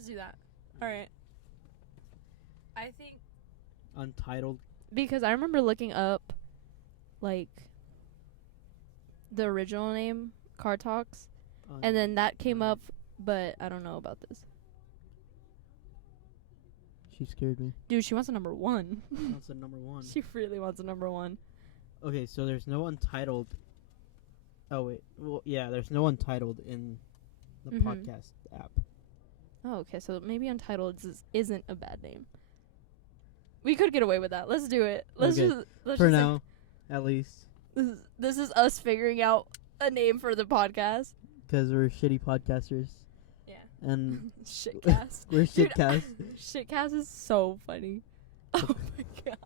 Let's do that. All right. I think Untitled. because I remember looking up, like, the original name, Car Talks, and then that came up, but I don't know about this. She scared me. Dude, she wants a number 1. That's the number 1. She really wants a number 1. Okay, so there's no Untitled. Oh wait, well yeah, there's no Untitled in the podcast app. Oh, okay, so maybe Untitled isn't a bad name. We could get away with that. Let's do it. Let's For now, at least. This is us figuring out a name for the podcast. Because we're shitty podcasters. Yeah. And Shitcast. we're shitcast. Shitcast is so funny. Oh my god.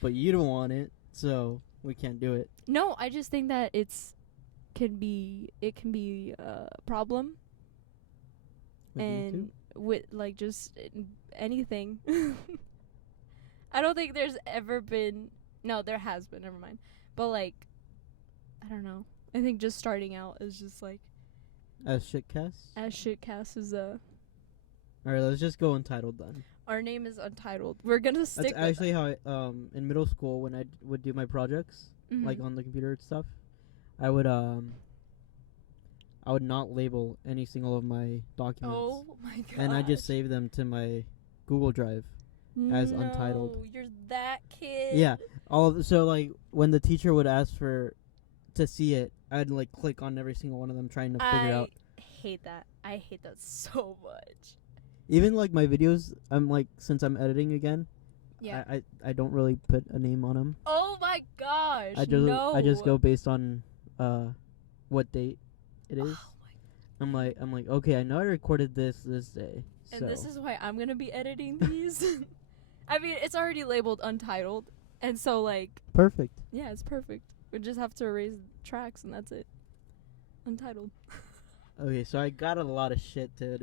But you don't want it, so we can't do it. No, I just think that it can be a problem. With and with like just anything. I don't think there's ever been. No, there has been. Never mind. But like, I don't know. I think just starting out is just like. As shitcast. As shitcast is All right, let's just go Untitled then. Our name is Untitled. We're gonna stick. That's actually how I in middle school when I would do my projects like on the computer and stuff, I would not label any single of my documents. Oh my god. And I just save them to my Google Drive as Untitled. You're that kid. Yeah. So like when the teacher would ask to see it, I'd like click on every single one of them trying to figure out. I hate that so much. Even like my videos, I'm like, since I'm editing again, Yeah. I don't really put a name on them. Oh my gosh. I just go based on what date it is. Oh my. I'm like, okay, I know I recorded this day. And so. this is why I'm gonna be editing these. I mean, it's already labeled Untitled, and so like. Perfect. Yeah, it's perfect. We just have to erase tracks, and that's it. Untitled. Okay, so I got a lot of shit to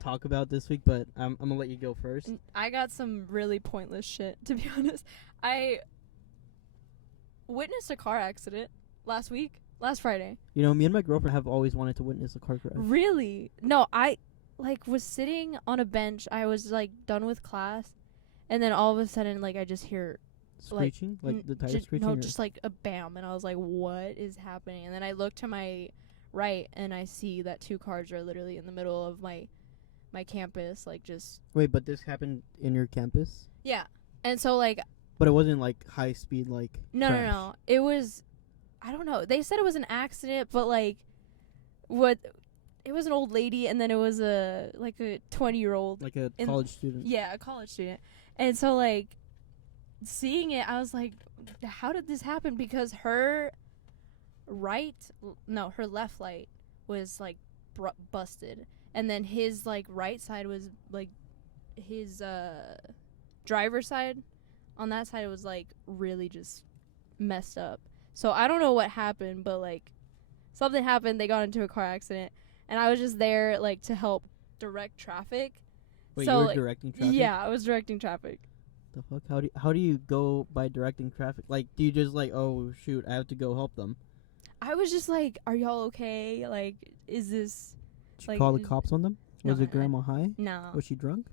talk about this week, but I'm gonna let you go first. I got some really pointless shit, to be honest. I witnessed a car accident last Friday. You know, me and my girlfriend have always wanted to witness a car crash. Really? No, I like was sitting on a bench. I was like done with class, and then all of a sudden, like I just hear screeching, like the tire screeching. No, just like a bam, and I was like, "What is happening?" And then I look to my right, and I see that 2 cars are literally in the middle of my campus, like just. Wait, but this happened in your campus? Yeah, and so like. But it wasn't like high speed, like. No. It was. I don't know. They said it was an accident, but like, what? It was an old lady, and then it was a 20-year-old, like a college student. Yeah, a college student, and so like, seeing it, I was like, how did this happen? Because her left light was like busted, and then his like right side was like his driver's side. On that side, it was like really just messed up. So I don't know what happened, but like something happened. They got into a car accident, and I was just there like to help direct traffic. Wait, so, you were directing traffic? Yeah, I was directing traffic. The fuck? How do you go by directing traffic? Like, do you just like, oh shoot, I have to go help them? I was just like, are y'all okay? Like, is this? Did you call the cops on them? No, Was it grandma high? No. Was she drunk?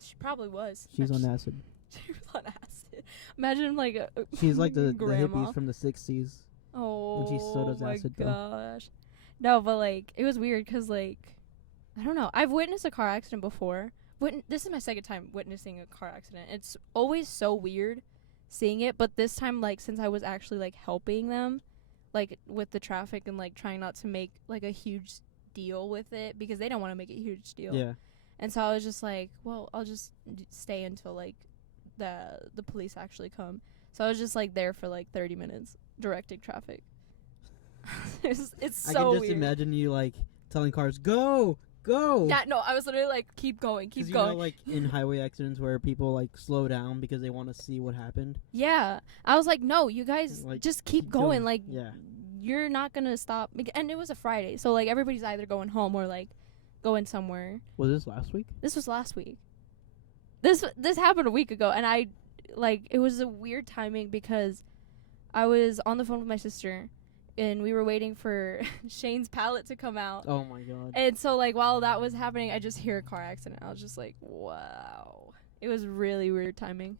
She probably was. She's on acid. She was on acid. Imagine like a she's like the grandma. hippies from the 60s. Oh, and she still does acid my gosh. No, but like it was weird because like I don't know. I've witnessed a car accident before. This is my second time witnessing a car accident. It's always so weird seeing it, but this time like since I was actually like helping them, like with the traffic and like trying not to make like a huge deal with it because they don't want to make a huge deal. Yeah. And so I was just like, well, I'll just stay until like the police actually come. So I was just like there for like 30 minutes directing traffic. it's so weird. I can just imagine you like telling cars, go. Yeah, no, I was literally like, keep going. You know, like in highway accidents where people like slow down because they want to see what happened. Yeah. I was like, no, you guys like, just keep going. Like, yeah. You're not going to stop. And it was a Friday. So like everybody's either going home or like going somewhere. Was this last week? This was last week. This happened a week ago, and I like it was a weird timing because I was on the phone with my sister, and we were waiting for Shane's pallet to come out. Oh my god. And so like while that was happening, I just hear a car accident. I was just like, wow. It was really weird timing.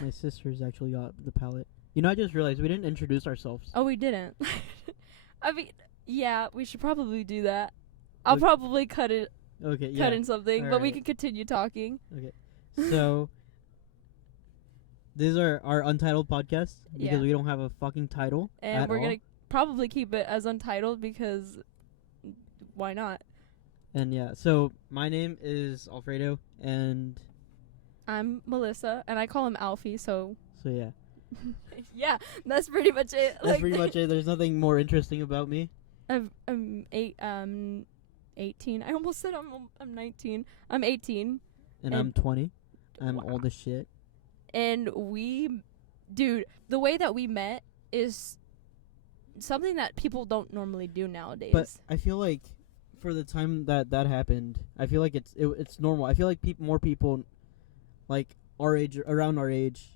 My sister's actually got the pallet. You know, I just realized we didn't introduce ourselves. Oh, we didn't. I mean, yeah, we should probably do that. I'll Okay. probably cut in something, but we Alright. can continue talking. Okay. So these are our Untitled podcast because Yeah. we don't have a fucking title And at we're all. going to probably keep it as Untitled because why not? And yeah, so my name is Alfredo, and I'm Melissa, and I call him Alfie, so so yeah, yeah, that's pretty much it. that's pretty much it. There's nothing more interesting about me. I'm 18. I almost said I'm 19. I'm 18. And And- I'm 20. I'm Wow. old as shit. And dude, the way that we met is something that people don't normally do nowadays. But I feel like for the time that happened, I feel like it's normal. I feel like more people like our age, around our age,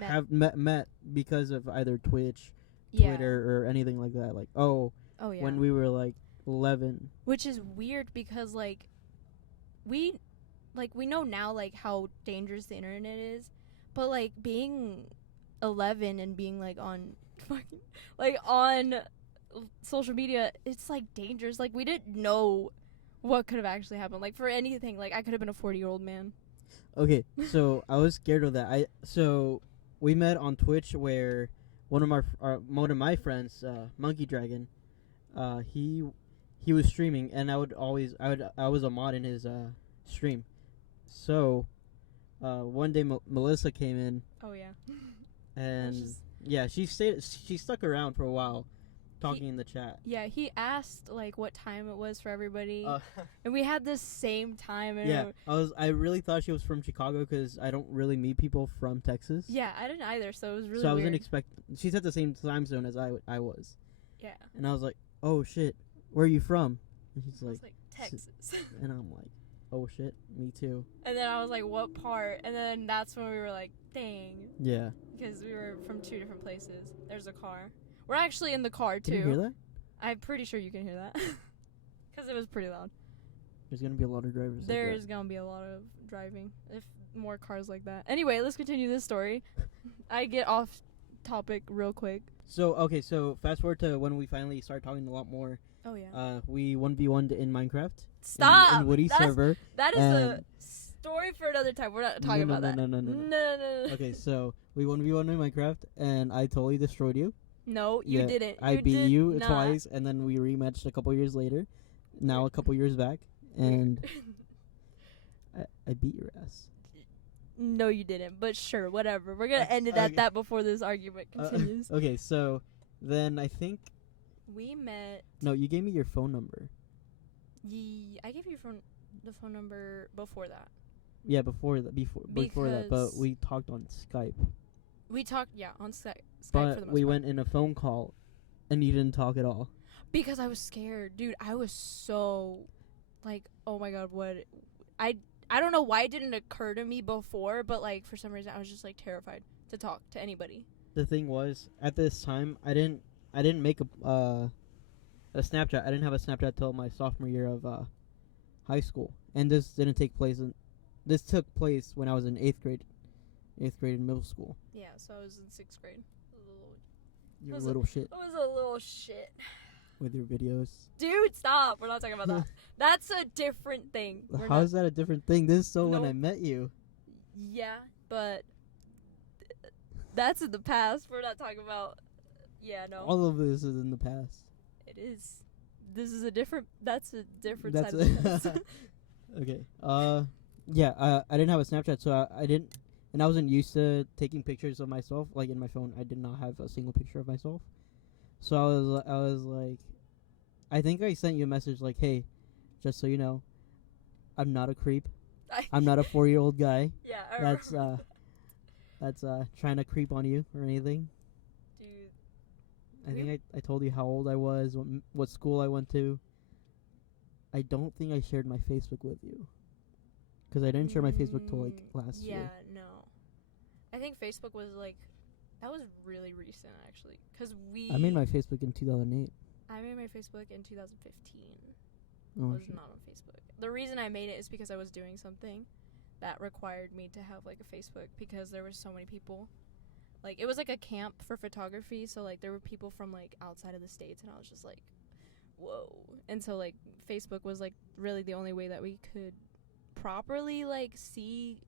have met because of either Twitch, Yeah. Twitter, or anything like that. Like, Oh yeah. when we were like 11. Which is weird because like we know now like how dangerous the internet is, but like being 11 and being like on fucking like on social media, it's like dangerous. Like we didn't know what could have actually happened. Like for anything, like I could have been a 40-year-old man. Okay, so I was scared of that. So we met on Twitch where one of my friends, Monkey Dragon, he was streaming, and I was a mod in his stream. So one day Melissa came in, Oh yeah. and just- yeah, she stuck around for a while, talking in the chat. Yeah, he asked like what time it was for everybody, Uh, and we had the same time. And yeah, I really thought she was from Chicago because I don't really meet people from Texas. yeah, I didn't either, so it was really so I weird. wasn't expecting. She's at the same time zone as I was, Yeah. and I was like, "Oh shit, where are you from?" And she's I like, was like Texas. and I'm like, "Oh shit, me too." And then I was like, what part? And then that's when we were like, dang. Yeah. Because we were from two different places. There's a car. We're actually in the car, too. Can you hear that? I'm pretty sure you can hear that. Because it was pretty loud. There's gonna be a lot of drivers. There's going to be a lot of driving. If more cars like that. Anyway, let's continue this story. I get off topic real quick. So fast forward to when we finally start talking a lot more. Oh, yeah. We 1v1'd in Minecraft. Stop! In Woody's That's- server. That is a and- story for another time. We're not talking about that. No. No. Okay, so we 1v1 in Minecraft, and I totally destroyed you. No, you Yeah, didn't. I You beat did you not. twice, and then we rematched a couple years later. Now a couple years back, and I beat your ass. No, you didn't. But sure, whatever. We're gonna end it Okay. at that before this argument continues. Okay, so then I think We met. no, you gave me your phone number. I gave you the phone number before that. Yeah, before that, but Because- we talked on Skype. We talked, on Skype for the But most we part. went in a phone call, and you didn't talk at all. Because I was scared, dude. I was so, like, oh my god, what? I don't know why it didn't occur to me before, but like for some reason I was just like terrified to talk to anybody. The thing was, at this time, I didn't make a Snapchat. I didn't have a Snapchat till my sophomore year of high school, and this didn't take place. This took place when I was in 8th grade in middle school. Yeah, so I was in 6th grade. You Was little shit I was a little shit. with your videos. Dude, stop. We're not talking about that. That's a different thing. We're How not- is that a different thing? This is still when No. I met you. Yeah, but that's in the past. We're not talking about. Yeah, no. All of this is in the past. It is. This is a different. That's a different That's side of the fence. Okay. Yeah. I didn't have a Snapchat, so I didn't, and I wasn't used to taking pictures of myself. Like in my phone, I did not have a single picture of myself. So I was like, I think I sent you a message like, hey, just so you know, I'm not a creep. I'm not a 4-year-old guy. Yeah, I That's remember. that's trying to creep on you or anything. Dude. I think I told you how old I was, what school I went to. I don't think I shared my Facebook with you. Because I didn't share my Facebook till like last Yeah, year. no. I think Facebook was like That was really recent, actually. Because I made my Facebook in 2008. I made my Facebook in 2015. Oh, Was shit. not on Facebook. The reason I made it is because I was doing something that required me to have, like, a Facebook because there were so many people. Like, it was, like, a camp for photography, so, like, there were people from, like, outside of the States, and I was just like, whoa. And so, like, Facebook was, like, really the only way that we could properly, like, see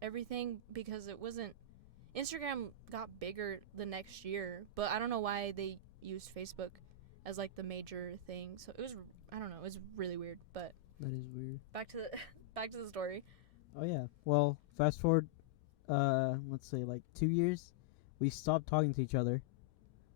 everything because it wasn't... Instagram got bigger the next year, but I don't know why they used Facebook as, like, the major thing. So it was, I don't know, it was really weird. But That is weird. back to the back to the story. Oh yeah. Well, fast forward, let's say like 2 years, we stopped talking to each other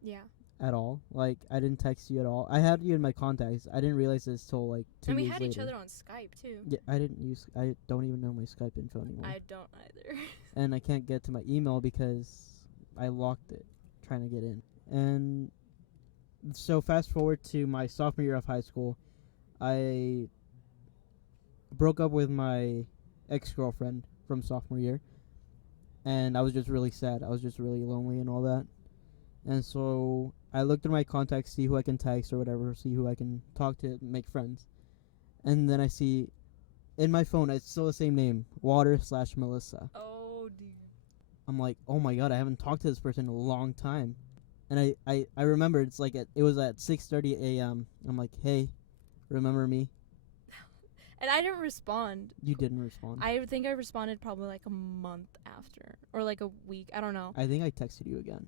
Yeah. at all. Like I didn't text you at all. I had you in my contacts. I didn't realize this till like 2 And we years had later. each other on Skype too. Yeah, I don't even know my Skype info anymore. I don't either. And I can't get to my email because I locked it trying to get in. And so fast forward to my sophomore year of high school, I broke up with my ex-girlfriend from sophomore year, and I was just really sad. I was just really lonely and all that. And so I looked at my contacts, see who I can text or whatever, see who I can talk to, make friends. And then I see in my phone, it's still the same name, Water/Melissa. Oh, dude. I'm like, oh my god, I haven't talked to this person in a long time. And I remember it's like it was at 6:30 a.m. I'm like, hey, remember me? And I didn't respond. You didn't respond. I think I responded probably like a month after, or like a week. I don't know. I think I texted you again.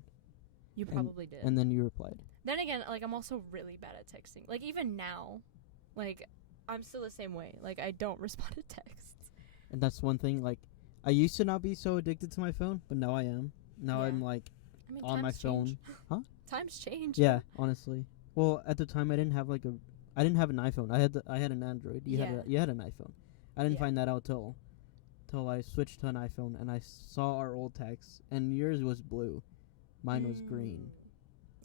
You probably did. And then you replied. Then again, like, I'm also really bad at texting. Like, even now, like, I'm still the same way. Like, I don't respond to texts. And that's one thing, like, I used to not be so addicted to my phone, but now I am. Now Yeah. I'm, like, I mean, on my times phone. change. Huh? Times change. Yeah, honestly. Well, at the time, I didn't have, like, I didn't have an iPhone. I had an Android. You had an iPhone. I didn't find that out till I switched to an iPhone, and I saw our old texts, and yours was blue. Mine was green.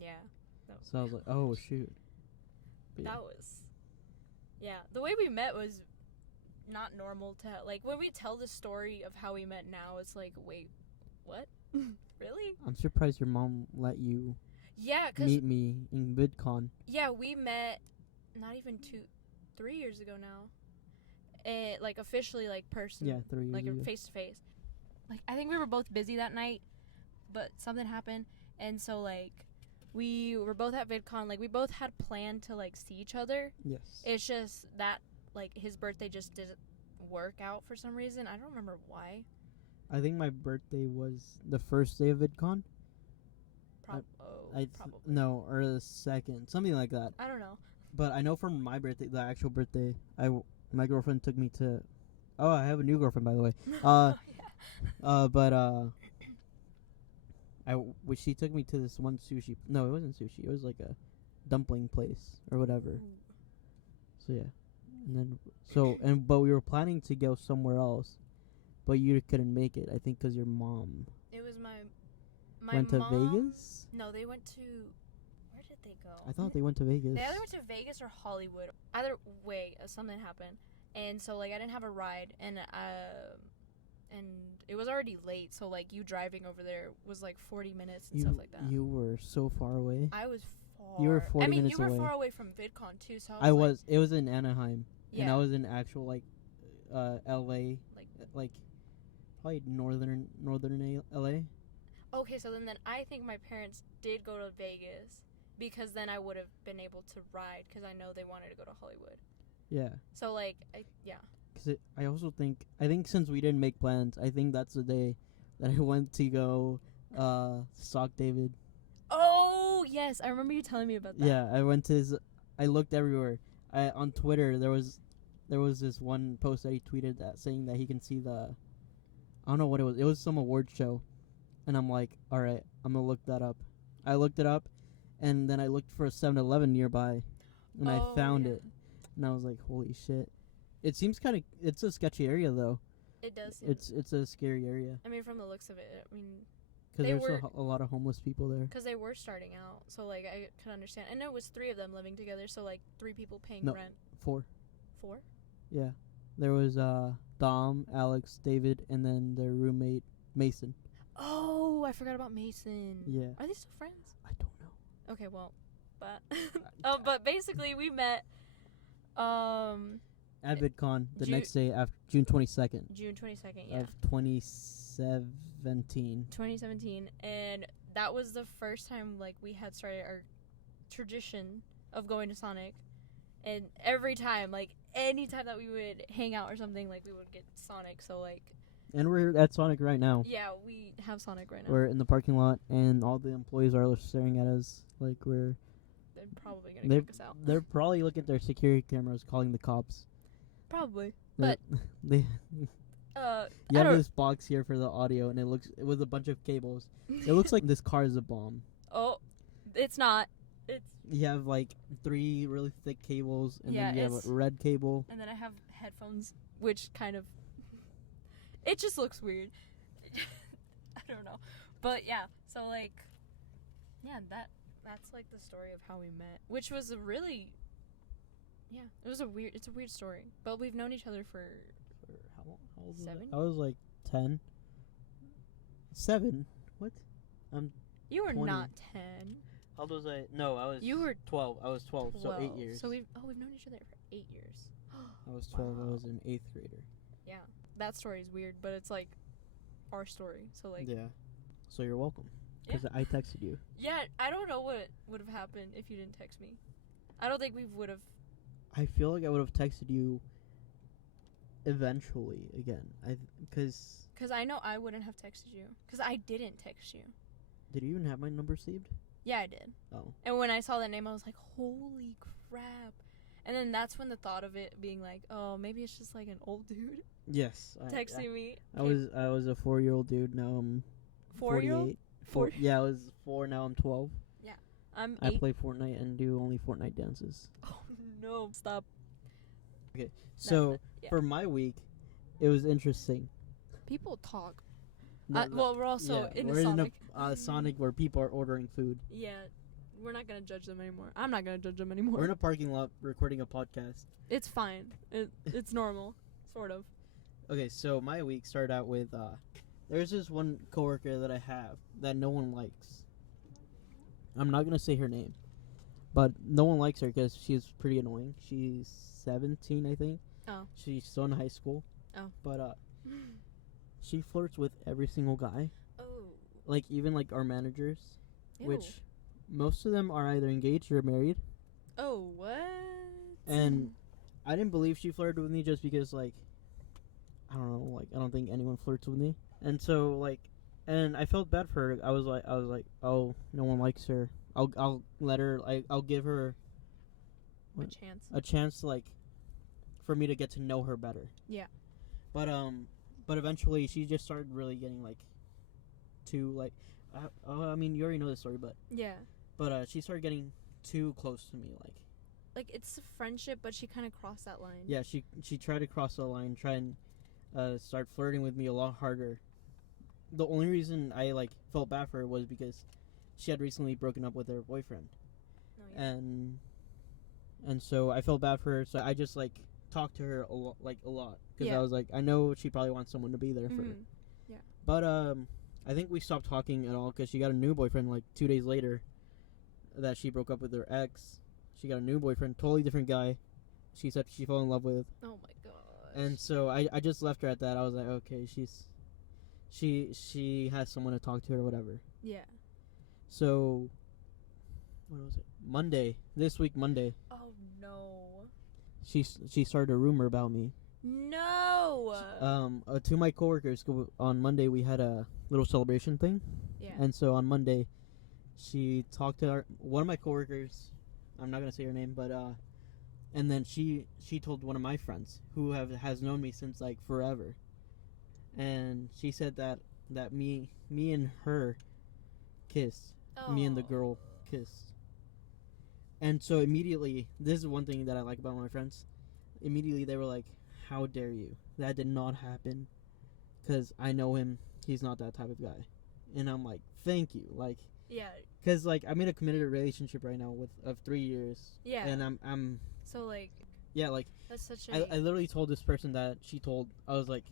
Yeah. So I was like, oh, shoot. But That was... Yeah. The way we met was not normal to... Like, when we tell the story of how we met now, it's like, wait, what? Really? I'm surprised your mom let you Yeah, because... meet me in VidCon. Yeah, we met not even 3 years ago now. Like, officially, like, person. Yeah, 3 years Like, ago. face-to-face. Like, I think we were both busy that night, but something happened, and so, like, we were both at VidCon. Like, we both had planned to, like, see each other. Yes. It's just that, like, his birthday just didn't work out for some reason. I don't remember why. I think my birthday was the first day of VidCon. Probably. No, or the second, something like that. I don't know. But I know from my birthday, the actual birthday, my girlfriend took me to. Oh, I have a new girlfriend, by the way. She took me to this one sushi. No, it wasn't sushi. It was like a dumpling place or whatever. Ooh. So yeah, and then but we were planning to go somewhere else, but you couldn't make it. I think 'cause your mom It was my went to mom, Vegas. No, they went to... Where did they go? I thought they went to Vegas. They either went to Vegas or Hollywood. Either way, something happened. And so, like, I didn't have a ride. And it was already late. So, like, you driving over there was, like, 40 minutes and stuff like that. You were so far away. I was far. You were 40 minutes you were away. far away from VidCon, too. So It was in Anaheim. Yeah. And I was in actual, like, L.A. Like probably northern L.A. Okay, so then I think my parents did go to Vegas because then I would have been able to ride because I know they wanted to go to Hollywood. Yeah. So, like, yeah. Because I think since we didn't make plans, I think that's the day that I went to go stalk David. Oh, yes. I remember you telling me about that. Yeah, I looked everywhere. On Twitter, there was this one post that he tweeted saying that he can see I don't know what it was. It was some award show. And I'm like, all right, I'm going to look that up. I looked it up, and then I looked for a 7-Eleven nearby, and I found it. And I was like, holy shit. It seems it's a sketchy area, though. It does. It's a scary area. I mean, from the looks of it, I mean... Because there's a lot of homeless people there. Because they were starting out, so, like, I could understand. And it was 3 of them living together, so, like, 3 people paying rent. 4. 4? Yeah. There was Dom, Alex, David, and then their roommate, Mason. Oh, Oh, I forgot about Mason. Yeah. Are they still friends? I don't know. Okay, well, but basically we met At VidCon the Ju- next day after June 22nd June 22nd, yeah. of 2017. 2017, and that was the first time like we had started our tradition of going to Sonic. And every time, like any time that we would hang out or something, like we would get Sonic. So like, And we're at Sonic right now. yeah, we have Sonic right now. We're in the parking lot, and all the employees are staring at us like we're. They're probably gonna kick us out. They're probably looking at their security cameras, calling the cops. Probably. They're- But they. You You have this box here for the audio, and it with a bunch of cables. It looks like this car is a bomb. Oh, it's not. It's. You have like 3 really thick cables, and Yeah, then you have a red cable. And then I have headphones, which kind of. It just looks weird. I don't know, but yeah. So like, yeah, that's like the story of how we met, which was a really. Yeah, it's a weird story, but we've known each other for How old was 7 I? I was like 10. 7? What? You were 20. not 10. How old was I? No, I was. You were 12. I was 12, so 8 years. So we've known each other for 8 years. I was 12. Wow. I was an 8th grader. Yeah, that story is weird, but it's like our story. So like, Yeah. So you're welcome. Yeah. Because I texted you. Yeah, I don't know what would have happened if you didn't text me. I don't think we would have. I feel like I would have texted you eventually again. Because I know I wouldn't have texted you. Because I didn't text you. did you even have my number saved? Yeah, I did. Oh. And when I saw that name, I was like, holy crap. And then that's when the thought of it being like, oh, maybe it's just like an old dude Yes. texting me. I was a 4-year-old dude. Now I'm 4-year-old? 48. Yeah, I was 4. Now I'm 12. Yeah. I'm I 8. play Fortnite and do only Fortnite dances. Oh, no. Stop. Okay. So yeah. for my week, it was interesting. People talk. No, Well, we're also in we're Sonic. in a Sonic where people are ordering food. Yeah. We're not going to judge them anymore. I'm not going to judge them anymore. We're in a parking lot recording a podcast. It's fine. It's normal. Sort of. Okay, so my week started out with there's this one coworker that I have that no one likes. I'm not gonna say her name, but no one likes her because she's pretty annoying. She's 17, I think. Oh. She's still in high school. Oh. But she flirts with every single guy. Oh. Like even like our managers, Ew. which most of them are either engaged or married. Oh, what? And I didn't believe she flirted with me just because, like, I don't know, like, I don't think anyone flirts with me. And so, like, and I felt bad for her. I was like, oh, no one likes her. I'll let her, like, I'll give her A chance. a chance, like, for me to get to know her better. Yeah. But eventually she just started really getting, like, too, like, I mean, you already know the story, but. Yeah. But she started getting too close to me, Like, it's a friendship, but she kind of crossed that line. Yeah, she tried to cross the line, try and start flirting with me a lot harder. The only reason I like felt bad for her was because she had recently broken up with her boyfriend, Oh, yeah. and so I felt bad for her. So I just like talked to her a lot because Yeah. I was like, I know she probably wants someone to be there for her. Mhm. Yeah. But I think we stopped talking at all because she got a new boyfriend like 2 days later. That she broke up with her ex. She got a new boyfriend, totally different guy. She said she fell in love with. Oh my gosh. And so I just left her at that. I was like, okay, she has someone to talk to or whatever. Yeah. So what was it? This week Monday, Oh no. she started a rumor about me. No. To my coworkers on Monday we had a little celebration thing. Yeah. And so on Monday she talked to one of my coworkers. I'm not gonna say her name, but and then she told one of my friends who has known me since like forever, and she said that me and her kissed, me and the girl kissed, and so immediately, this is one thing that I like about my friends. Immediately they were like, "How dare you? That did not happen," because I know him. He's not that type of guy, and I'm like, "Thank you," like. Yeah. Cause like I'm in a committed relationship right now of 3 years. Yeah. And I'm So like. yeah, like That's such I literally told this person that she told. I was like,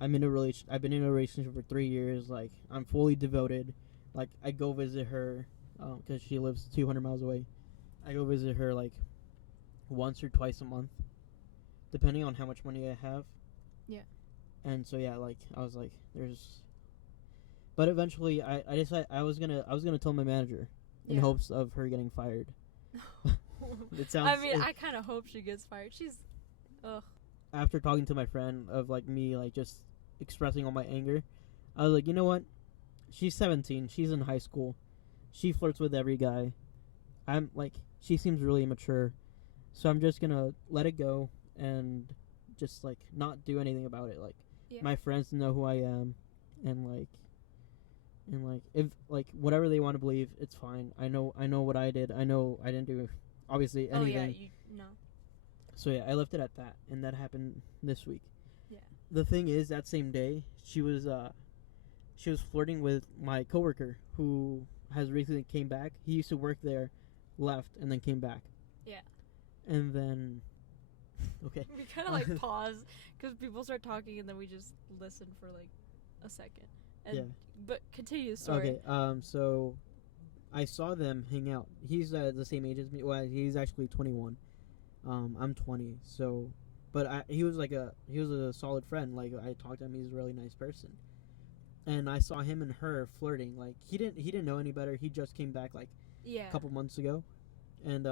I've been in a relationship for 3 years. Like, I'm fully devoted. Like, I go visit her because she lives 200 miles away. I go visit her like once or twice a month, depending on how much money I have. Yeah. And so yeah, like I was like, there's. But eventually, I decided I was gonna tell my manager in Yeah. hopes of her getting fired. It sounds. I mean, I kind of hope she gets fired. She's, ugh. After talking to my friend of like me, like just expressing all my anger, I was like, you know what? She's 17. She's in high school. She flirts with every guy. I'm like, she seems really immature, so I'm just gonna let it go and just like not do anything about it. Like, Yeah. my friends know who I am, and if like whatever they want to believe, it's fine. I know what I did. I know I didn't do obviously anything. Oh yeah, no. So yeah, I left it at that, and that happened this week. Yeah. The thing is, that same day, she was flirting with my coworker who has recently came back. He used to work there, left, and then came back. Yeah. And then, okay. We kind of like pause because people start talking, and then we just listen for like a second. And, Yeah. But continue the story. Okay. So, I saw them hang out. He's the same age as me. Well, he's actually 21. I'm 20. So, but he was a solid friend. Like, I talked to him. He's a really nice person. And I saw him and her flirting. Like, he didn't know any better. He just came back like Yeah. a couple months ago, and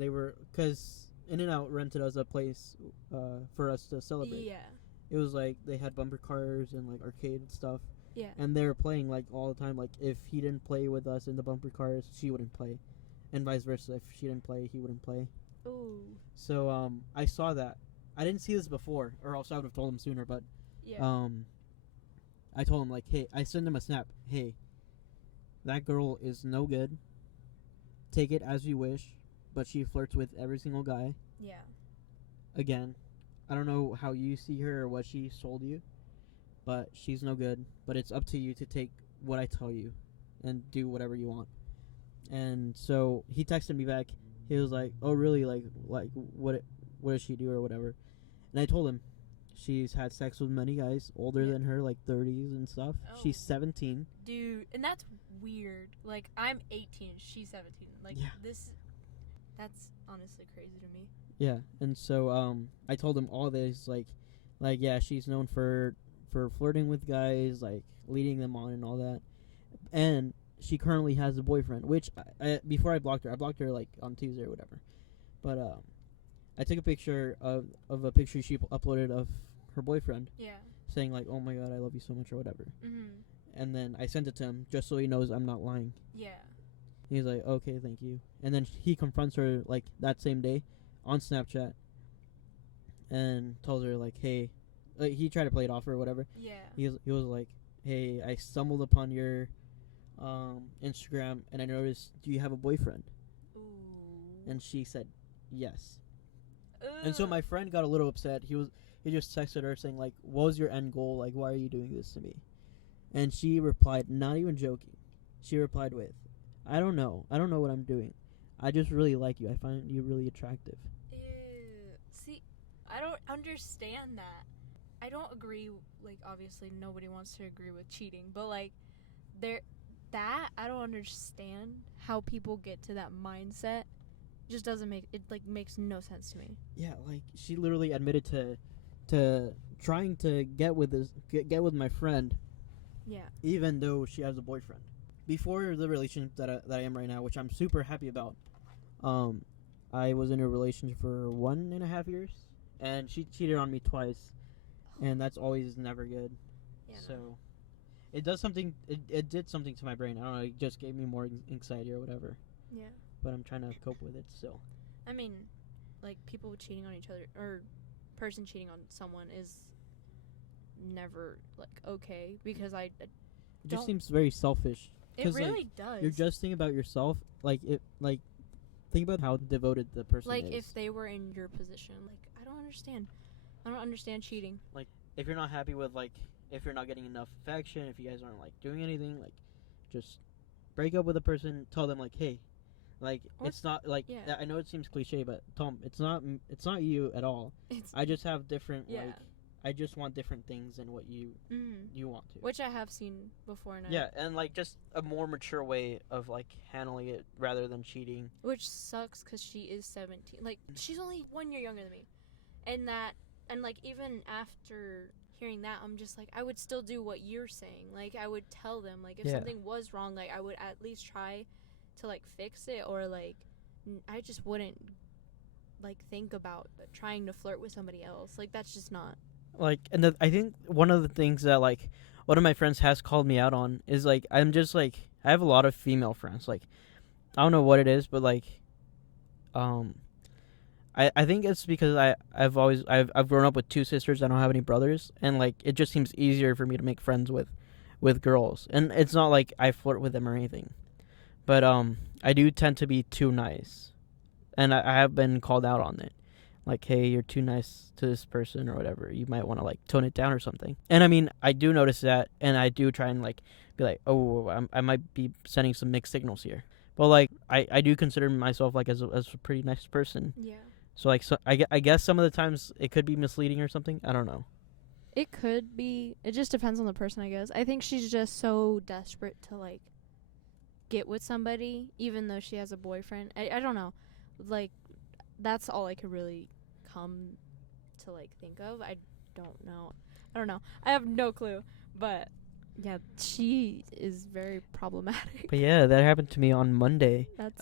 they were, because In-N-Out rented us a place for us to celebrate. Yeah. It was like they had bumper cars and like arcade stuff. Yeah. And they were playing like all the time. Like, if he didn't play with us in the bumper cars, she wouldn't play, and vice versa. If she didn't play, he wouldn't play. Ooh. So I saw that. I didn't see this before, or else I would have told him sooner. But Yeah. I told him like, hey, I sent him a snap. Hey, that girl is no good. Take it as you wish, but she flirts with every single guy. Yeah. Again, I don't know how you see her or what she sold you, but she's no good. But it's up to you to take what I tell you and do whatever you want. And so he texted me back. He was like, oh, really? Like what does she do or whatever? And I told him she's had sex with many guys older Yeah. than her, like 30s and stuff. Oh. She's 17. Dude, and that's weird. Like, I'm 18, she's 17. Like, Yeah. that's honestly crazy to me. Yeah, and so I told him all this, like yeah, she's known for flirting with guys, like leading them on and all that, and she currently has a boyfriend. Which before I blocked her like on Tuesday or whatever, but I took a picture of a picture she uploaded of her boyfriend, Yeah. saying like, "Oh my God, I love you so much" or whatever, Mhm. and then I sent it to him just so he knows I'm not lying. Yeah. He's like, okay, thank you. And then he confronts her like that same day on Snapchat and tells her like, hey, like, he tried to play it off or whatever. Yeah. He was like, hey, I stumbled upon your Instagram and I noticed, do you have a boyfriend? Ooh. And she said yes. Ugh. And so my friend got a little upset. He just texted her saying like, what was your end goal? Like, why are you doing this to me? And she replied, not even joking. She replied with, I don't know what I'm doing. I just really like you. I find you really attractive. Ew. See, I don't understand that. I don't agree. Like, obviously, nobody wants to agree with cheating, but like, I don't understand how people get to that mindset. It just doesn't makes no sense to me. Yeah, like she literally admitted to trying to get with my friend, Yeah. even though she has a boyfriend. Before the relationship that I am right now, which I'm super happy about, I was in a relationship for 1.5 years, and she cheated on me twice, and that's always never good. Yeah. So, it does something. It did something to my brain. I don't know. It just gave me more anxiety or whatever. Yeah. But I'm trying to cope with it still. I mean, like, people cheating on each other, or person cheating on someone is never like okay, because It don't- just seems very selfish. it 'Cause, like, really does. You're just thinking about yourself. Think about how devoted the person like is. if they were in your position. Like, I don't understand cheating. If you're not happy with if you're not getting enough affection, if you guys aren't doing anything, just break up with a person. Tell them hey, Or- it's not yeah. I know it seems cliche, but tell them it's not you at all. It's I just have different Yeah. I just want different things than what you want to. Which I have seen before now. Yeah, and like just a more mature way of like handling it rather than cheating. Which sucks because she is 17. Like, she's only 1 year younger than me. And like, even after hearing that, I'm just like, I would still do what you're saying. Like, I would tell them, like, if something was wrong, like, I would at least try to, like, fix it, or, like, I just wouldn't, like, think about trying to flirt with somebody else. Like, that's just not. Like, and I think one of the things that, like, one of my friends has called me out on is, like, I'm just, like, I have a lot of female friends. Like, I don't know what it is, but, like, I think it's because I've grown up with two sisters. I don't have any brothers, and like it just seems easier for me to make friends with girls. And it's not like I flirt with them or anything, but I do tend to be too nice, and I have been called out on it. Like, hey, you're too nice to this person or whatever. You might want to like tone it down or something. And I mean, I do notice that, and I do try and like be like, oh, I might be sending some mixed signals here. But like I do consider myself like as a pretty nice person. Yeah. So, like, I guess some of the times it could be misleading or something. I don't know. It could be. It just depends on the person, I guess. I think she's just so desperate to, like, get with somebody, even though she has a boyfriend. I don't know. Like, that's all I could really come to, like, think of. I don't know. I have no clue. But, yeah, she is very problematic. But, yeah, that happened to me on Monday. That's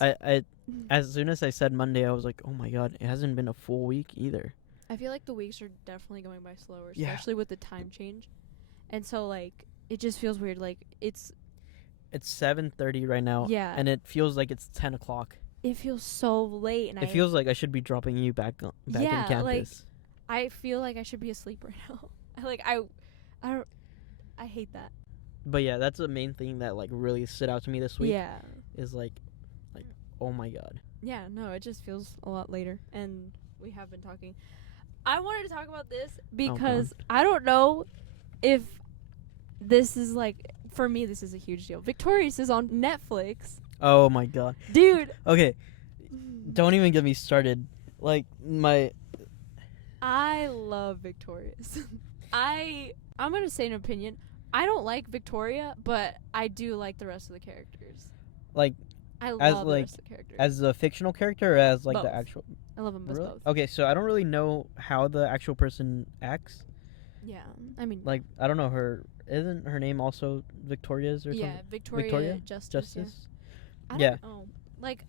As soon as I said Monday, I was like, oh, my God, it hasn't been a full week either. I feel like the weeks are definitely going by slower, especially with the time change. And so, like, it just feels weird. Like, it's 7:30 right now. Yeah. And it feels like it's 10 o'clock. It feels so late. And it feels like I should be dropping you back in campus. Like, I feel like I should be asleep right now. I hate that. But, yeah, that's the main thing that, like, really stood out to me this week. Yeah. Is, like, oh, my God. Yeah, no, it just feels a lot later. And we have been talking. I wanted to talk about this because I don't know if this is, like, for me, this is a huge deal. Victorious is on Netflix. Oh, my God. Dude. Okay. Don't even get me started. Like, I love Victorious. I'm going to say an opinion. I don't like Victoria, but I do like the rest of the characters. Like, I love the rest of the characters. As a fictional character or as, like, both. the actual... I love them as both. Okay, so I don't really know how the actual person acts. Yeah, I mean... Like, I don't know her... Isn't her name also Victoria's or something? Yeah, Victoria Justice. Yeah. I don't know. Like,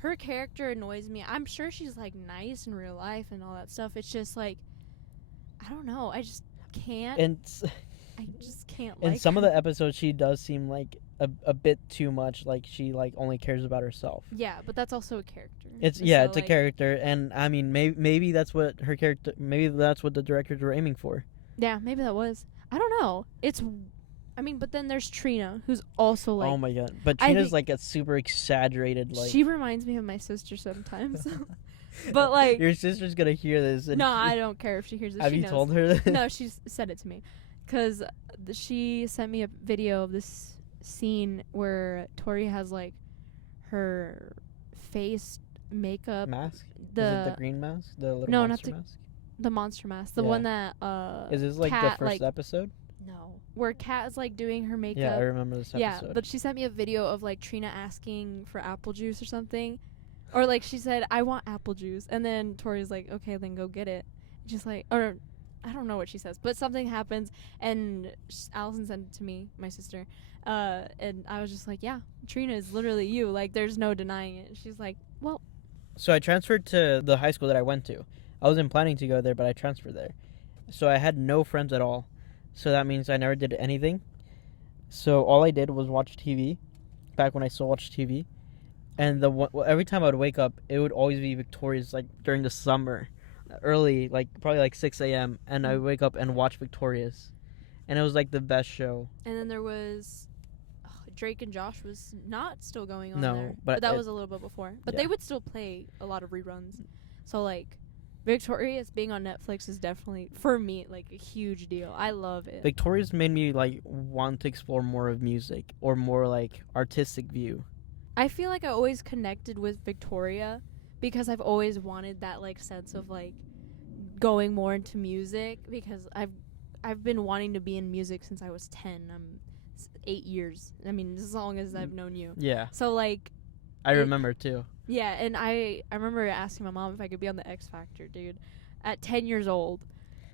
her character annoys me. I'm sure she's, like, nice in real life and all that stuff. It's just, like, I don't know. I just can't. I just can't like her. In some of the episodes, she does seem like a bit too much. Like, she, like, only cares about herself. Yeah, but that's also a character. It's a character. And, I mean, maybe that's what her character... Maybe that's what the directors were aiming for. Yeah, maybe that was. I don't know. But then there's Trina, who's also, like... Oh, my God. But Trina's, like, a super exaggerated, like... She reminds me of my sister sometimes. But, like... Your sister's gonna hear this. No, I don't care if she hears this. Have you told her that? No, she's said it to me. Because she sent me a video of this scene where Tori has, like, her face makeup... Mask? Is it the green mask? The little monster mask? The monster mask. The one that, Is this, like, Kat, the first episode? No. Where Kat is, like, doing her makeup. Yeah, I remember this episode. Yeah, but she sent me a video of, like, Trina asking for apple juice or something. Or, like, she said, I want apple juice. And then Tori's like, okay, then go get it. Just, like, or I don't know what she says. But something happens, and Allison sent it to me, my sister. And I was just like, yeah, Trina is literally you. Like, there's no denying it. She's like, well. So I transferred to the high school that I went to. I wasn't planning to go there, but I transferred there. So I had no friends at all. So that means I never did anything. So all I did was watch TV, back when I still watched TV. And every time I would wake up, it would always be Victoria's, like, during the summer, early, like, probably, like, 6 a.m. And I would wake up and watch Victoria's. And it was, like, the best show. And then there was... Drake and Josh was not still going on there. No, but that was a little bit before. But they would still play a lot of reruns. So, like... Victorious being on Netflix is definitely, for me, like, a huge deal. I love it. Victorious made me, like, want to explore more of music or more, like, artistic view. I feel like I always connected with Victoria because I've always wanted that, like, sense of, like, going more into music because I've been wanting to be in music since I was 10. 8 years. I mean, as long as I've known you. Yeah. So like I remember too. Yeah, and I remember asking my mom if I could be on the X Factor, dude, at 10 years old.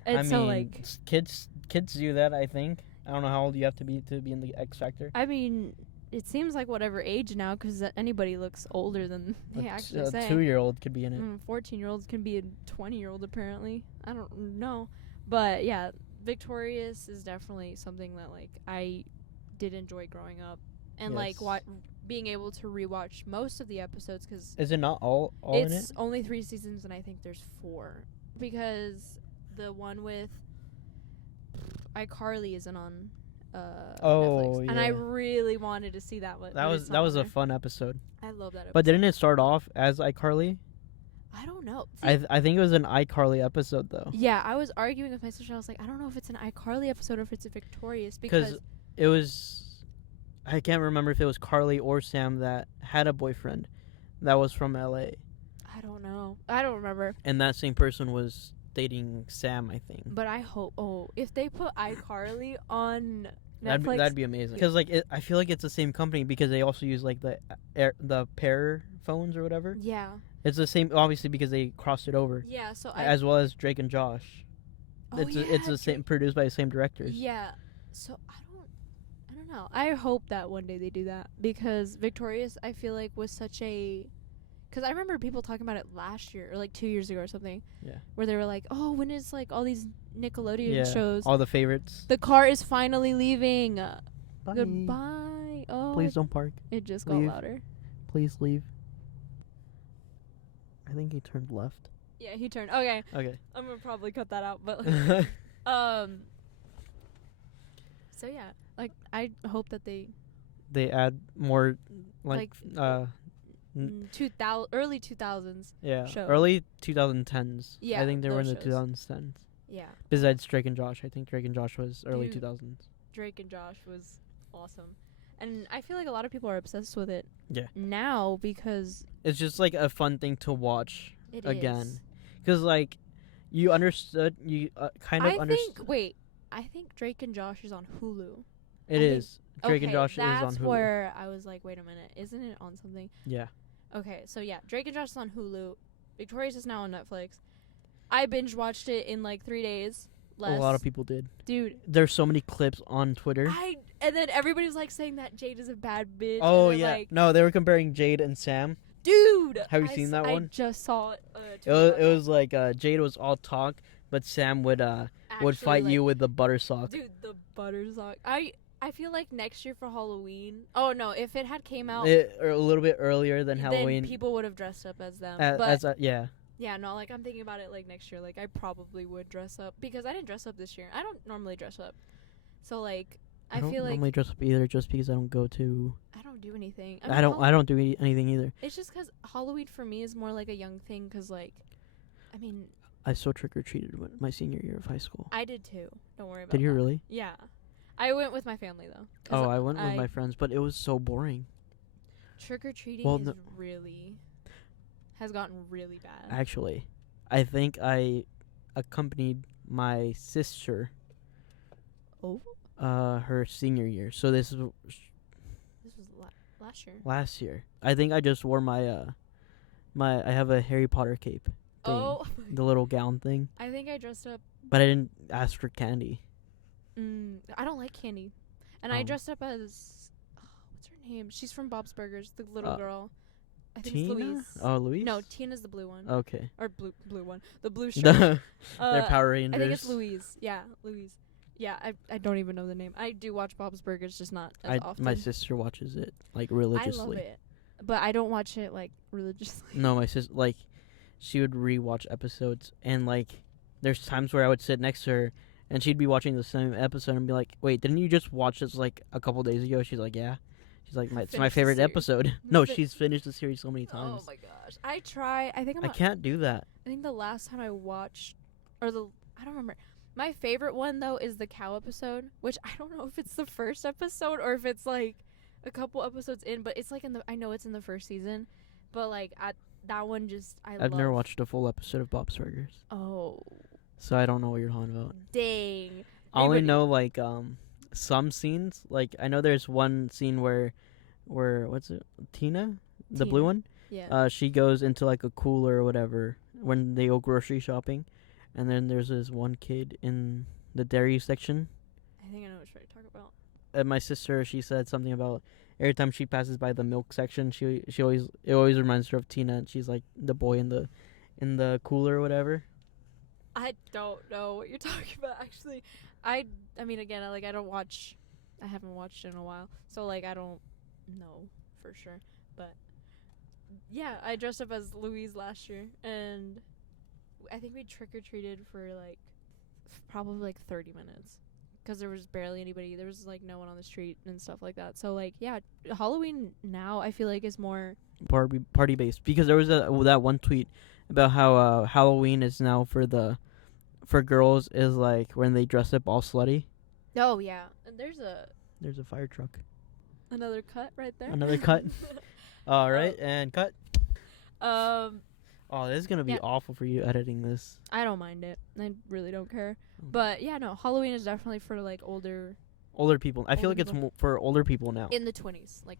And I so mean, like kids do that, I think. I don't know how old you have to be in the X Factor. I mean, it seems like whatever age now because anybody looks older than they actually say. A 2-year-old could be in it. 14-year-olds can be a 20-year-old apparently. I don't know. But yeah, Victorious is definitely something that like I did enjoy growing up. And like being able to rewatch most of the episodes because is it not all in it? It's only 3 seasons and I think there's 4 because the one with iCarly isn't on Netflix. Yeah. And I really wanted to see that one. That was a fun episode. I love that episode. But didn't it start off as iCarly? I don't know. I think it was an iCarly episode though. Yeah, I was arguing with my sister. I was like, I don't know if it's an iCarly episode or if it's a Victorious because it was. I can't remember if it was Carly or Sam that had a boyfriend that was from LA. I don't know. I don't remember. And that same person was dating Sam, I think. But I hope if they put iCarly on Netflix, that'd be amazing. Because like I feel like it's the same company because they also use like the pair phones or whatever. Yeah. It's the same obviously because they crossed it over. Yeah, so as well as Drake and Josh. It's the same produced by the same directors. Yeah. So I don't know. I hope that one day they do that because Victorious I feel like was such a cuz I remember people talking about it last year or like 2 years ago or something. Yeah. Where they were like, "Oh, when is like all these Nickelodeon shows? All the favorites. The car is finally leaving. Bye. Goodbye." Oh. Please don't park. It just got louder. Please leave. I think he turned left. Yeah, he turned. Okay. Okay. I'm going to probably cut that out, but so yeah, like I hope that they add more like early 2000s. Yeah. show. Early 2010s. Yeah, I think they were in the those 2010s. Yeah. Besides Drake and Josh, I think Drake and Josh was early Dude. 2000s. Drake and Josh was awesome. And I feel like a lot of people are obsessed with it. Yeah. Now because It's just like a fun thing to watch it again. is. Cuz like you understood kind of understood. I think Drake and Josh is on Hulu. It is. Drake and Josh is on Hulu. That's where I was like, wait a minute, isn't it on something? Yeah. Okay, so yeah, Drake and Josh is on Hulu. Victorious is now on Netflix. I binge watched it in like 3 days. Less. A lot of people did. Dude. There's so many clips on Twitter. And then everybody was like saying that Jade is a bad bitch. Oh, and yeah. like, No, they were comparing Jade and Sam. dude. Have you seen that one? I just saw it. It was like Jade was all talk, but Sam would fight you with the butter sock. Dude, the butter sock. I feel like next year for Halloween. Oh no, if it had came out a little bit earlier than then Halloween. people would have dressed up as them. Yeah. Yeah, no, like I'm thinking about it like next year. Like I probably would dress up because I didn't dress up this year. I don't normally dress up. So like I don't feel like normally dress up either just because I don't go to I don't do anything. I don't do anything either. It's just cuz Halloween for me is more like a young thing cuz like I mean I still trick or treated my senior year of high school. I did too. Don't worry about Did you that. really? Yeah. I went with my family though. Oh, I went with my friends, but it was so boring. Trick or treating has gotten really bad. Actually, I think I accompanied my sister. Oh. Her senior year. So this was last year. Last year. I think I just wore my I have a Harry Potter cape thing. Oh. The little gown thing. I think I dressed up. But I didn't ask for candy. I don't like candy. And I dressed up as what's her name? She's from Bob's Burgers, the little girl. I think Tina? it's Louise. Oh, Louise? No, Tina's the blue one. Okay. Or blue one. The blue shirt. They're Power Rangers. I think it's Louise. Yeah, Louise. Yeah, I don't even know the name. I do watch Bob's Burgers, just not as often. My sister watches it like religiously. I love it, but I don't watch it like religiously. No, my sister she would rewatch episodes, and like there's times where I would sit next to her, and she'd be watching the same episode and be like, "Wait, didn't you just watch this like a couple days ago?" She's like, "Yeah." She's like, "It's my favorite episode." No, she's finished the series so many times. Oh my gosh, I try. I can't do that. I think the last time I watched, I don't remember. My favorite one though is the cow episode, which I don't know if it's the first episode or if it's like a couple episodes in, but it's like I know it's in the first season, but like that one just I've never watched a full episode of Bob's Burgers. Oh, so I don't know what you're talking about. Dang. I only Anybody- know like some scenes. Like I know there's one scene where what's it? Tina, the blue Tina. one. Yeah. She goes into like a cooler or whatever when they go grocery shopping, and then there's this one kid in the dairy section. I think I know what you're talking about. And my sister, she said something about every time she passes by the milk section, she always reminds her of Tina, and she's like the boy in the cooler or whatever. I don't know what you're talking about. Actually, I mean, again, I haven't watched in a while, so like I don't know for sure. But yeah, I dressed up as Louise last year, and I think we trick or treated for like probably like 30 minutes. Because there was barely anybody. There was like no one on the street and stuff like that. So like, yeah, Halloween now I feel like is more Party based, because there was that one tweet about how Halloween is now for girls is like when they dress up all slutty. Oh yeah, and there's a fire truck. another cut right there. Another cut. All right, and cut. Um, Oh, this is gonna be Yeah. awful for you editing this. I don't mind it. I really don't care. Mm. But yeah, no, Halloween is definitely for like older People. I feel Older like it's people. for older people now. in the 20s, like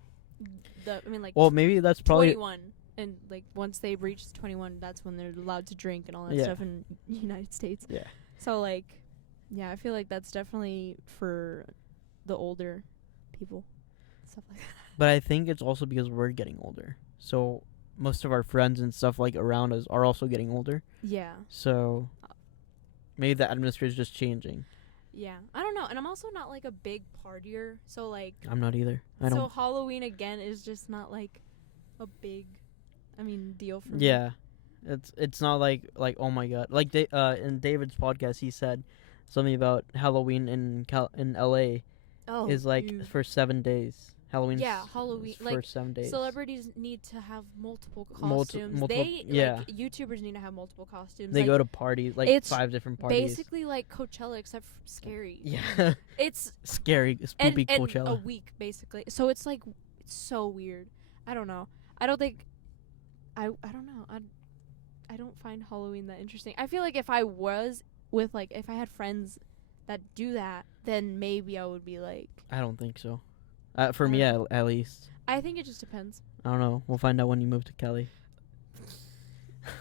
like Well, maybe that's probably 21, and like once they reach 21, that's when they're allowed to drink and all that Yeah. stuff in United States. yeah. So like, yeah, I feel like that's definitely for the older people, stuff like that. But I think it's also because we're getting older. So most of our friends and stuff like around us are also getting older. Yeah, So maybe the atmosphere is just changing. yeah. I don't know, and I'm also not like a big partier, so like, I'm not either. I so don't. Halloween again is just not like a big, deal for me. Yeah, it's not like oh my god. Like in David's podcast, he said something about Halloween in LA Oh, is like dude. for 7 days. Halloween. Yeah, Halloween, for like, 7 days. Celebrities need to have multiple Multi- costumes. multiple- They yeah. like YouTubers need to have multiple costumes. They like, go to parties, like it's 5 different parties. basically like Coachella except for scary. Yeah. It's Scary, spooky and Coachella. a week basically. So it's like it's so weird. I don't know. I don't think I don't know. I don't find Halloween that interesting. I feel like if I was with like if I had friends that do that, then maybe I would be like, I don't think so. For I me, don't at least. I think it just depends. I don't know. We'll find out when you move to Cali.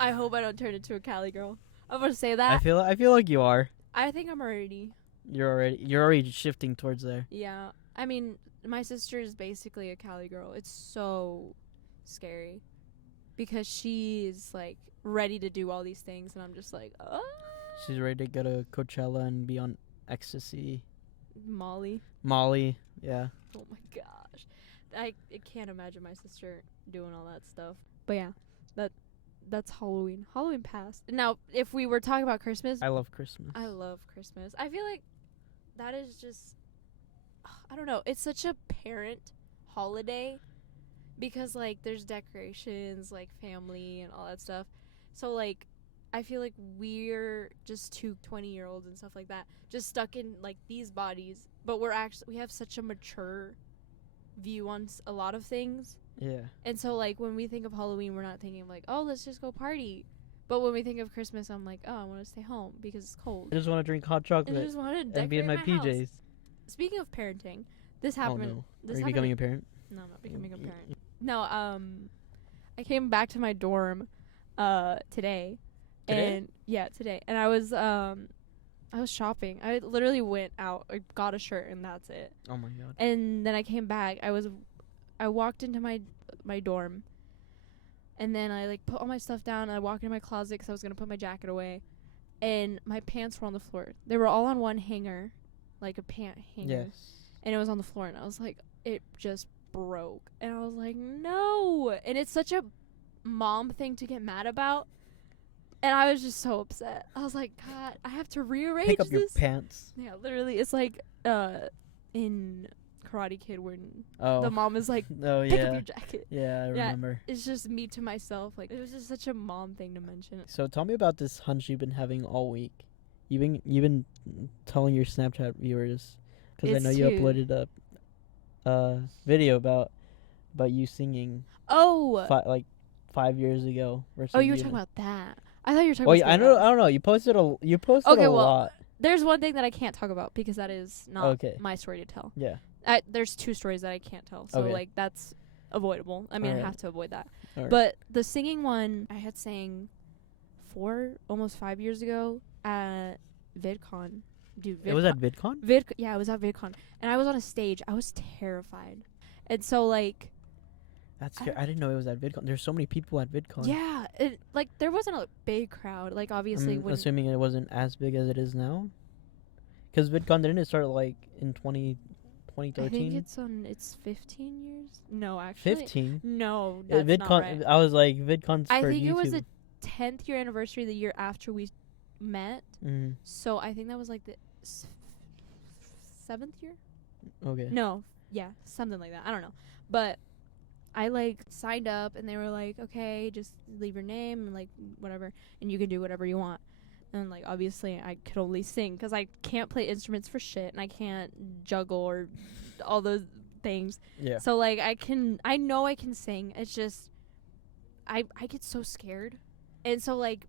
I hope I don't turn into a Cali girl. I'm gonna say I that. feel like you are. I think I'm already. You're already shifting towards there. Yeah. I mean, my sister is basically a Cali girl. It's so scary because she's like ready to do all these things, and I'm just like, oh, She's ready to go to Coachella and be on ecstasy. Molly. Molly, yeah. Oh my gosh, I can't imagine my sister doing all that stuff. But yeah, that's Halloween. Halloween passed. Now, if we were talking about Christmas, I love Christmas. I love Christmas. I feel like that is just, I don't know. It's such a parent holiday because like there's decorations, like family and all that stuff. So like I feel like we're just two 20-year-olds and stuff like that, just stuck in like these bodies, but we have such a mature view on a lot of things. Yeah. And so like when we think of Halloween, we're not thinking like, oh, let's just go party. But when we think of Christmas, I'm like, oh, I want to stay home because it's cold. I just want to drink hot I chocolate just want to decorate and be in my house. PJs. Speaking of parenting, this Oh happened. no. This Are you happened. becoming a parent? No, I'm not becoming a parent. No, I came back to my dorm, today, Today? and yeah, today, and I was shopping. I literally went out, I got a shirt, and that's it. Oh my god. And then I came back. I walked into my dorm, and then I like put all my stuff down. And I walked into my closet because I was gonna put my jacket away, and my pants were on the floor. They were all on one hanger, like a pant hanger, Yes. and it was on the floor. And I was like, it just broke, and I was like, no. And it's such a mom thing to get mad about, and I was just so upset. I was like, God, I have to rearrange Pick up your this. pants. Yeah, literally, it's like in Karate Kid when Oh. the mom is like, Oh pick up yeah. your jacket. Yeah, I Yeah. remember. It's just me to myself. Like, it was just such a mom thing to mention. So tell me about this hunch you've been having all week. You've been telling your Snapchat viewers, because I It's know you to- uploaded a video about you singing Oh, like 5 years ago. oh, you were talking about that. I thought you were talking Well, about I something know. else. I don't know. You posted Okay, a well, lot. There's one thing that I can't talk about because that is not Okay. my story to tell. Yeah. There's 2 stories that I can't tell, so Okay. like that's avoidable. I mean, I Alright. have to avoid that. Alright. But the singing one, I had sang almost 5 years ago at VidCon. Dude, It was at VidCon. Yeah, I was at VidCon, and I was on a stage. I was terrified, and so like, That's scary. I didn't know it was at VidCon. There's so many people at VidCon. yeah, it like there wasn't a big crowd. Like obviously, I'm when assuming it wasn't as big as it is now. Because VidCon didn't it start like in 2013? I think it's 15 years. No, actually, 15. No, Yeah, that's VidCon. not right. I was like VidCon's I for think YouTube. it was the 10th year anniversary the year after we met. Mm. So I think that was like the 7th year. Okay. No, yeah, something like that. I don't know, but I like signed up and they were like, okay, just leave your name and like whatever, and you can do whatever you want. And like obviously I could only sing because I can't play instruments for shit and I can't juggle or all those things. Yeah. So like I know I can sing. It's just I get so scared, and so like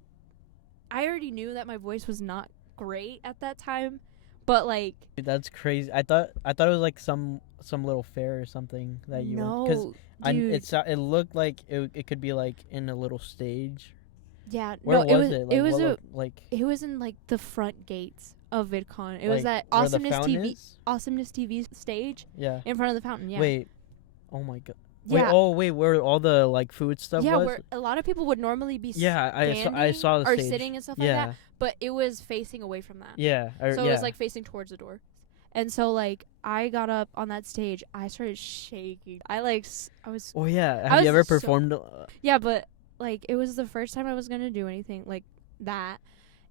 I already knew that my voice was not great at that time, but like Dude, that's crazy. I thought it was like some little fair or something that you went. no, dude. It looked like it could be like in a little stage. Yeah, Where no, was it? Like, it was it it was in like the front gates of VidCon. It was like, at where the Awesomeness fountain TV, is? Awesomeness TV stage Yeah. in front of the fountain. Yeah. Wait. Oh my god. Yeah. Wait. Where all the like food stuff Yeah, was? where a lot of people would normally be Yeah, I saw the or stage. sitting and stuff like Yeah. that, but it was facing away from that. Yeah. So it was like facing towards the door. And so like I got up on that stage, I started shaking. I was Oh yeah. I Have you was ever so- performed? Yeah, but like it was the first time I was gonna do anything like that,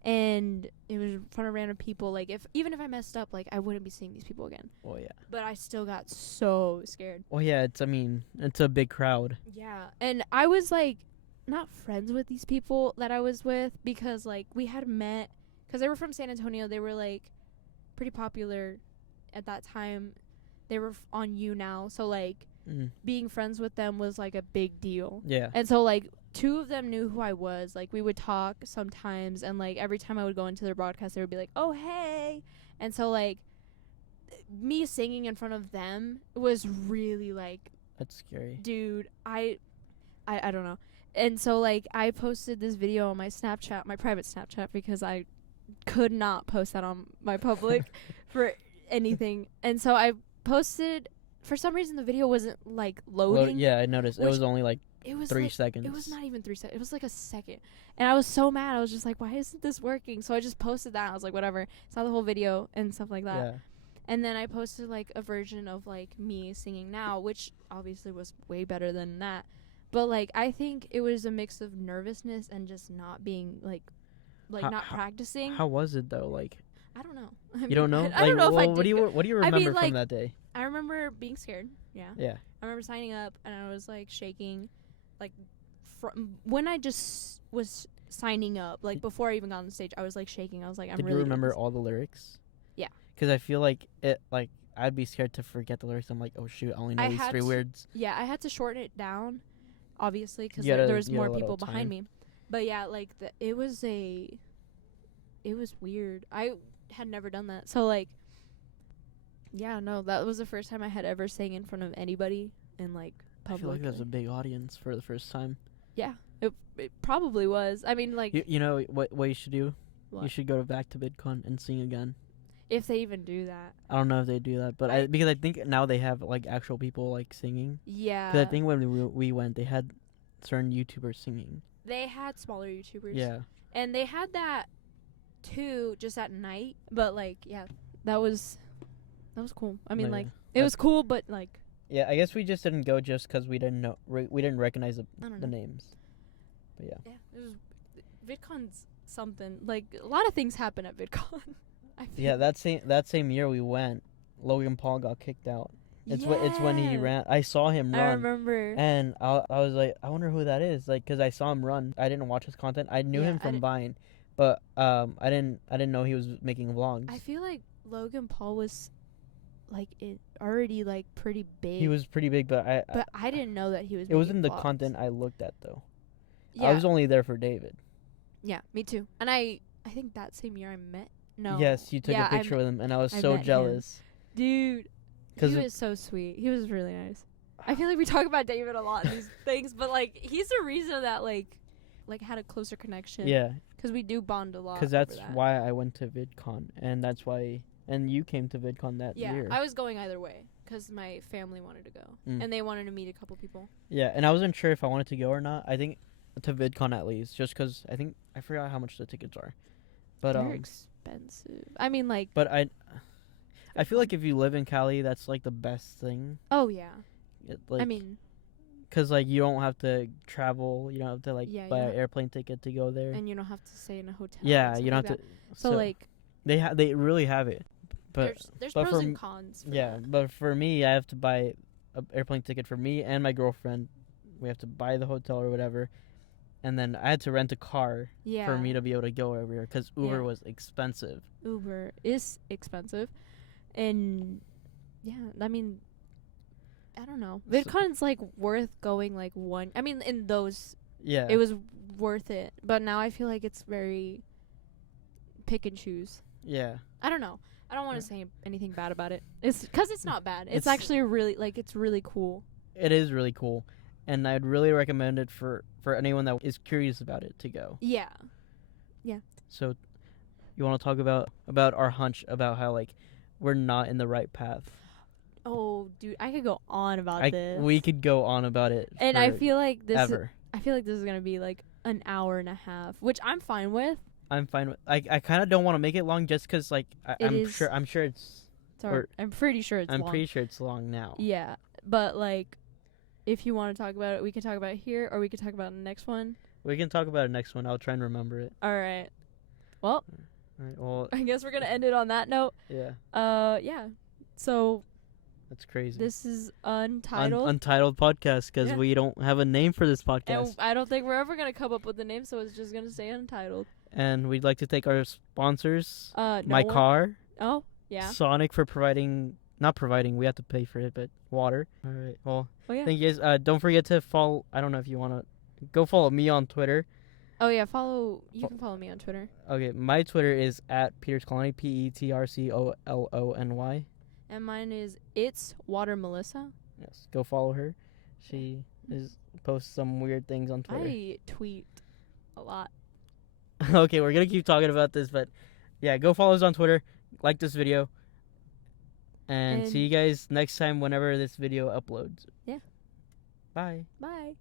and it was in front of random people. Like even if I messed up, like I wouldn't be seeing these people again. Oh yeah. But I still got so scared. Oh yeah. It's a big crowd. Yeah, and I was like not friends with these people that I was with because like we had met because they were from San Antonio. They were like pretty popular at that time. They were on You Now, so like being friends with them was like a big deal. Yeah. And so like 2 of them knew who I was. Like we would talk sometimes, and like every time I would go into their broadcast they would be like, oh hey. And so like me singing in front of them was really like, That's scary. dude, I don't know. And so like I posted this video on my Snapchat, my private Snapchat, because I could not post that on my public for anything. And so I posted, for some reason the video wasn't like loading. Yeah, I noticed. It which was only like it was 3 like, seconds. it was not even 3 seconds. It was like a second. And I was so mad. I was just like, why isn't this working? So I just posted that. I was like, whatever. Saw the whole video and stuff like that. Yeah. And then I posted like a version of like me singing now, which obviously was way better than that. But like I think it was a mix of nervousness and just not being like not practicing. How was it though? Like I don't know. you don't know? I don't know if I did. What do you remember mean, from like, that day? I remember being scared. Yeah. Yeah. I remember signing up and I was like shaking, like when I just was signing up, like before I even got on the stage, I was like shaking. I was like, I'm Did really. you remember all the lyrics? Yeah. Because I feel like I'd be scared to forget the lyrics. I'm like, oh shoot, I only know these 3 words. Yeah, I had to shorten it down, obviously, because You had there was you had more a little people behind time. me. But yeah, like it was weird. I had never done that, so like, yeah, no, that was the first time I had ever sang in front of anybody in like public. I feel like that's a big audience for the first time. Yeah, it probably was. I mean, like, You know what you should do? what? You should go back to VidCon and sing again. If they even do that. I don't know if they do that, but because I think now they have like actual people like singing. Yeah. Because I think when we went, they had certain YouTubers singing. They had smaller YouTubers. Yeah. And they had that too, just at night. But like, yeah, that was cool. I mean, No, like, yeah. it was cool, but like, Yeah, I guess we just didn't go just because we didn't know we didn't recognize I don't the know. names. But yeah. Yeah, it was VidCon's something. Like a lot of things happen at VidCon. I feel. Yeah, that same year we went, Logan Paul got kicked out. It's when he Yeah. ran. I saw him run. I remember. And I was like, I wonder who that is. Like, cause I saw him run. I didn't watch his content. I knew Yeah, him I from didn't- Vine, but I didn't know he was making vlogs. I feel like Logan Paul was like already like pretty big. He was pretty big, but I didn't know that he was. it wasn't making the vlogs. content I looked at though. Yeah. I was only there for David. Yeah, me too. And I think that same year I met. No. Yes, you took Yeah, a picture with him, and I was I so met him. jealous. Dude, 'Cause he it- was so sweet. He was really nice. I feel like we talk about David a lot in these things, but like he's the reason that like had a closer connection. Yeah, Because we do bond a lot. because over that's that. why I went to VidCon, and that's why, and you came to VidCon that Yeah, year. I was going either way because my family wanted to go Mm. and they wanted to meet a couple people. Yeah, and I wasn't sure if I wanted to go or not. I think to VidCon at least, just 'cause I forgot how much the tickets are, but They're expensive. I mean, like. but I feel like if you live in Cali, that's like the best thing. Oh yeah. Like, I mean, 'cause like you don't have to travel, you don't have to like Yeah, you buy an don't- airplane ticket to go there. and you don't have to stay in a hotel. Yeah, and you stuff don't have like to. that. So like, they really have it, but there's but pros for and cons. For yeah, that. but for me, I have to buy an airplane ticket for me and my girlfriend. We have to buy the hotel or whatever, and then I had to rent a car Yeah. for me to be able to go everywhere because Uber Yeah. was expensive. Uber is expensive, and yeah, I mean, I don't know. So- VidCon's like worth going like one. I mean, in those, Yeah, it was worth it. But now I feel like it's very pick and choose. yeah, I don't know. I don't want Yeah. to say anything bad about it. It's because it's not bad. It's It's- actually really it's really cool. it is really cool, and I'd really recommend it for anyone that is curious about it to go. Yeah. So, you want to talk about our hunch about how like we're not in the right path? Oh, dude, I could go on about this. We could go on about it, and I feel like this. ever. I feel like this is gonna be like an hour and a half, which I'm fine with. I'm fine with. I kind of don't want to make it long just 'cause like It is- I'm sure it's. I'm pretty sure it's I'm long. pretty sure it's long now. Yeah, but like, if you want to talk about it, we can talk about it here, or we can talk about it in the next one. We can talk about it next one. I'll try and remember it. All right. Well, All right. Well, I guess we're gonna end it on that note. yeah, Yeah. So that's crazy. this is Untitled, Untitled podcast because Yeah. we don't have a name for this and podcast, I don't think we're ever gonna come up with a name, so it's just gonna stay Untitled. and we'd like to thank our sponsors, No my one- car, Oh, yeah. Sonic for not providing. We have to pay for it, but water. All right. Well, Oh yeah. thank you guys. Don't forget to follow. I don't know if you want to go follow me on Twitter. Oh yeah. You can follow me on Twitter. Okay, my Twitter is at Peter's Colony, PeterColony. And mine is It's Water Melissa. Yes, go follow her. She posts some weird things on Twitter. I tweet a lot. Okay, we're gonna keep talking about this, but yeah, go follow us on Twitter, like this video, and see you And- guys next time whenever this video uploads. Yeah. Bye. Bye.